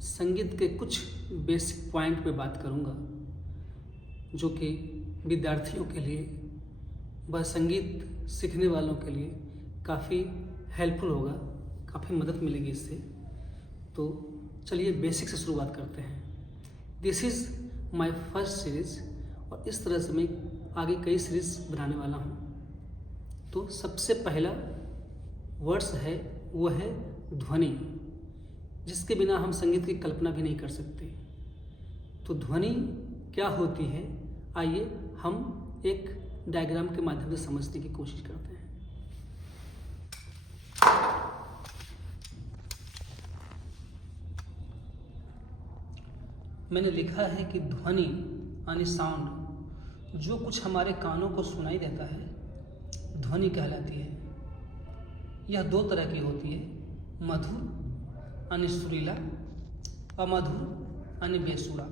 संगीत के कुछ बेसिक पॉइंट पे बात करूंगा जो कि विद्यार्थियों के लिए व संगीत सीखने वालों के लिए काफ़ी हेल्पफुल होगा, काफ़ी मदद मिलेगी इससे। तो चलिए बेसिक से शुरुआत करते हैं। This is my first series और इस तरह से मैं आगे कई सीरीज़ बनाने वाला हूँ। तो सबसे पहला वर्ड्स है वो है ध्वनि, जिसके बिना हम संगीत की कल्पना भी नहीं कर सकते। तो ध्वनि क्या होती है, आइए हम एक डायग्राम के माध्यम से समझने की कोशिश करते हैं। मैंने लिखा है कि ध्वनि यानी साउंड जो कुछ हमारे कानों को सुनाई देता है ध्वनि कहलाती है। यह दो तरह की होती है, मधुर यानी सुरीला, अमधुर यानी बेसुरा।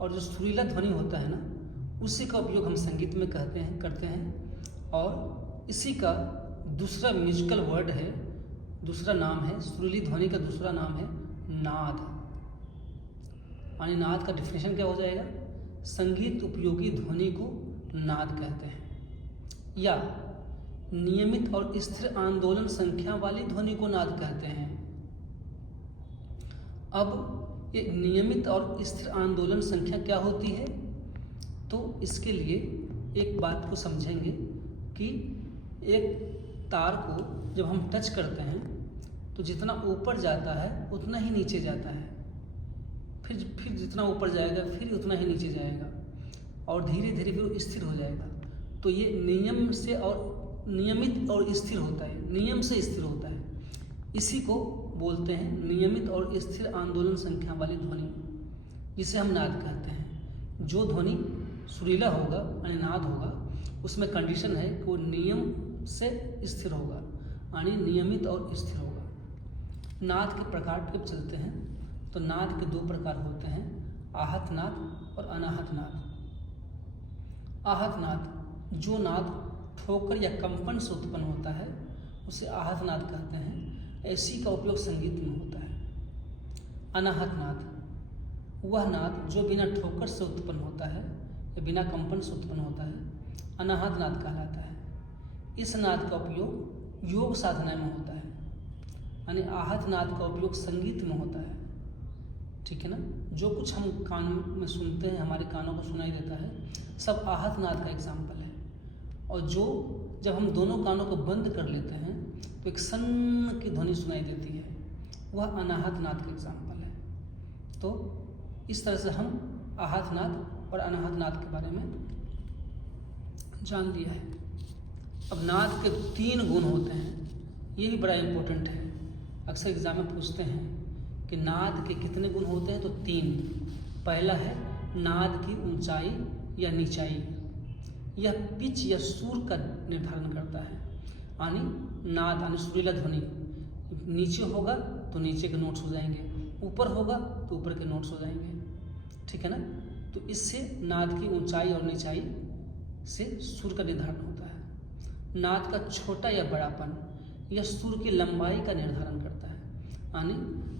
और जो सुरीला ध्वनि होता है ना, उसी का उपयोग हम संगीत में करते हैं। और इसी का दूसरा म्यूजिकल वर्ड है, दूसरा नाम है, सुरीली ध्वनि का दूसरा नाम है नाद। यानी नाद का डिफिनेशन क्या हो जाएगा, संगीत उपयोगी ध्वनि को नाद कहते हैं, या नियमित और स्थिर आंदोलन संख्या वाली ध्वनि को नाद कहते हैं। अब ये नियमित और स्थिर आंदोलन संख्या क्या होती है, तो इसके लिए एक बात को समझेंगे कि एक तार को जब हम टच करते हैं तो जितना ऊपर जाता है उतना ही नीचे जाता है, फिर जितना ऊपर जाएगा फिर उतना ही नीचे जाएगा और धीरे धीरे फिर स्थिर हो जाएगा। तो ये नियमित और स्थिर होता है, नियम से स्थिर होता है। इसी को बोलते हैं नियमित और स्थिर आंदोलन संख्या वाली ध्वनि, जिसे हम नाद कहते हैं। जो ध्वनि सुरीला होगा यानी नाद होगा, उसमें कंडीशन है कि वो नियम से स्थिर होगा, यानी नियमित और स्थिर होगा। नाद के प्रकार जब चलते हैं तो नाद के दो प्रकार होते हैं, आहत नाद और अनाहत नाद। आहत नाद, जो नाद ठोकर या कंपन से उत्पन्न होता है उसे आहत नाद कहते हैं। ऐसी का उपयोग संगीत में होता है। अनाहत नाद, वह नाद जो बिना ठोकर से उत्पन्न होता है या बिना कंपन से उत्पन्न होता है, अनाहत नाद कहलाता है। इस नाद का उपयोग योग साधना में होता है, यानी आहत नाद का उपयोग संगीत में होता है। ठीक है ना, जो कुछ हम कान में सुनते हैं, हमारे कानों को सुनाई देता है, सब आहत नाद का एग्जाम्पल है। और जो जब हम दोनों कानों को बंद कर लेते हैं तो एक सन्न की ध्वनि सुनाई देती है, वह अनाहत नाद का एग्जाम्पल है। तो इस तरह से हम आहत नाद और अनाहत नाद के बारे में जान लिया है। अब नाद के 3 गुण होते हैं, ये भी बड़ा इम्पोर्टेंट है। अक्सर एग्जाम में पूछते हैं कि नाद के कितने गुण होते हैं, तो 3। पहला है नाद की ऊंचाई या नीचाई, यह पिच या सुर का निर्धारण करता है। यानी नाद यानी सुरीला ध्वनि नीचे होगा तो नीचे के नोट्स हो जाएंगे, ऊपर होगा तो ऊपर के नोट्स हो जाएंगे। ठीक है ना, तो इससे नाद की ऊंचाई और नीचाई से सुर का निर्धारण होता है। नाद का छोटा या बड़ापन यह सुर की लंबाई का निर्धारण करता है। यानी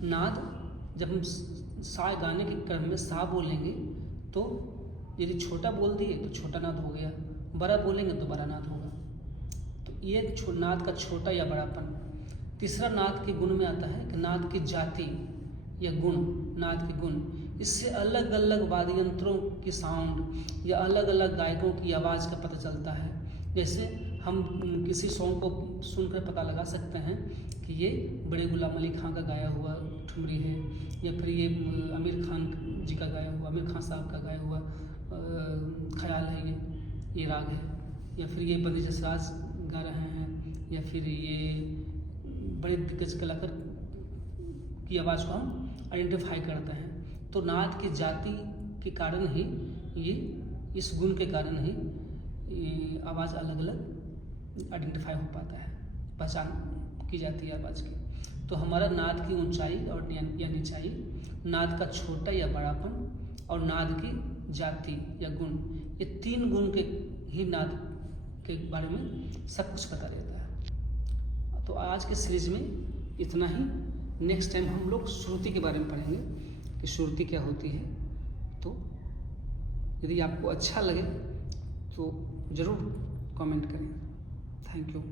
नाद जब हम सा गाने के क्रम में सा बोलेंगे तो यदि छोटा बोल दिए तो छोटा नाद हो गया, बड़ा बोलेंगे तो बड़ा नाद होगा। तो ये नाद का छोटा या बड़ापन। तीसरा नाद के गुण में आता है कि नाद की जाति या गुण, नाद के गुण, इससे अलग अलग वाद्य यंत्रों की साउंड या अलग अलग गायकों की आवाज़ का पता चलता है। जैसे हम किसी सॉन्ग को सुनकर पता लगा सकते हैं कि ये बड़े गुलाम अली खां का गाया हुआ ठुमरी है, या फिर ये आमिर खान जी का गाया हुआ, आमिर खान साहब का गाया हुआ ख्याल है, ये राग है, या फिर ये बंदी जसराज गा रहे हैं, या फिर ये बड़े दिग्गज कलाकार की आवाज़ को हम आइडेंटिफाई करते हैं। तो नाद की जाति के कारण ही ये, इस गुण के कारण ही आवाज़ अलग अलग आइडेंटिफाई हो पाता है, पहचान की जाती है आवाज़ की। तो हमारा नाद की ऊंचाई और या नीचाई, नाद का छोटा या बड़ापन और नाद की जाति या गुण, ये 3 गुण के ही नाद के बारे में सब कुछ पता रहता है। तो आज के सीरीज में इतना ही। नेक्स्ट टाइम हम लोग श्रुति के बारे में पढ़ेंगे कि श्रुति क्या होती है। तो यदि आपको अच्छा लगे तो ज़रूर कमेंट करें। Thank you.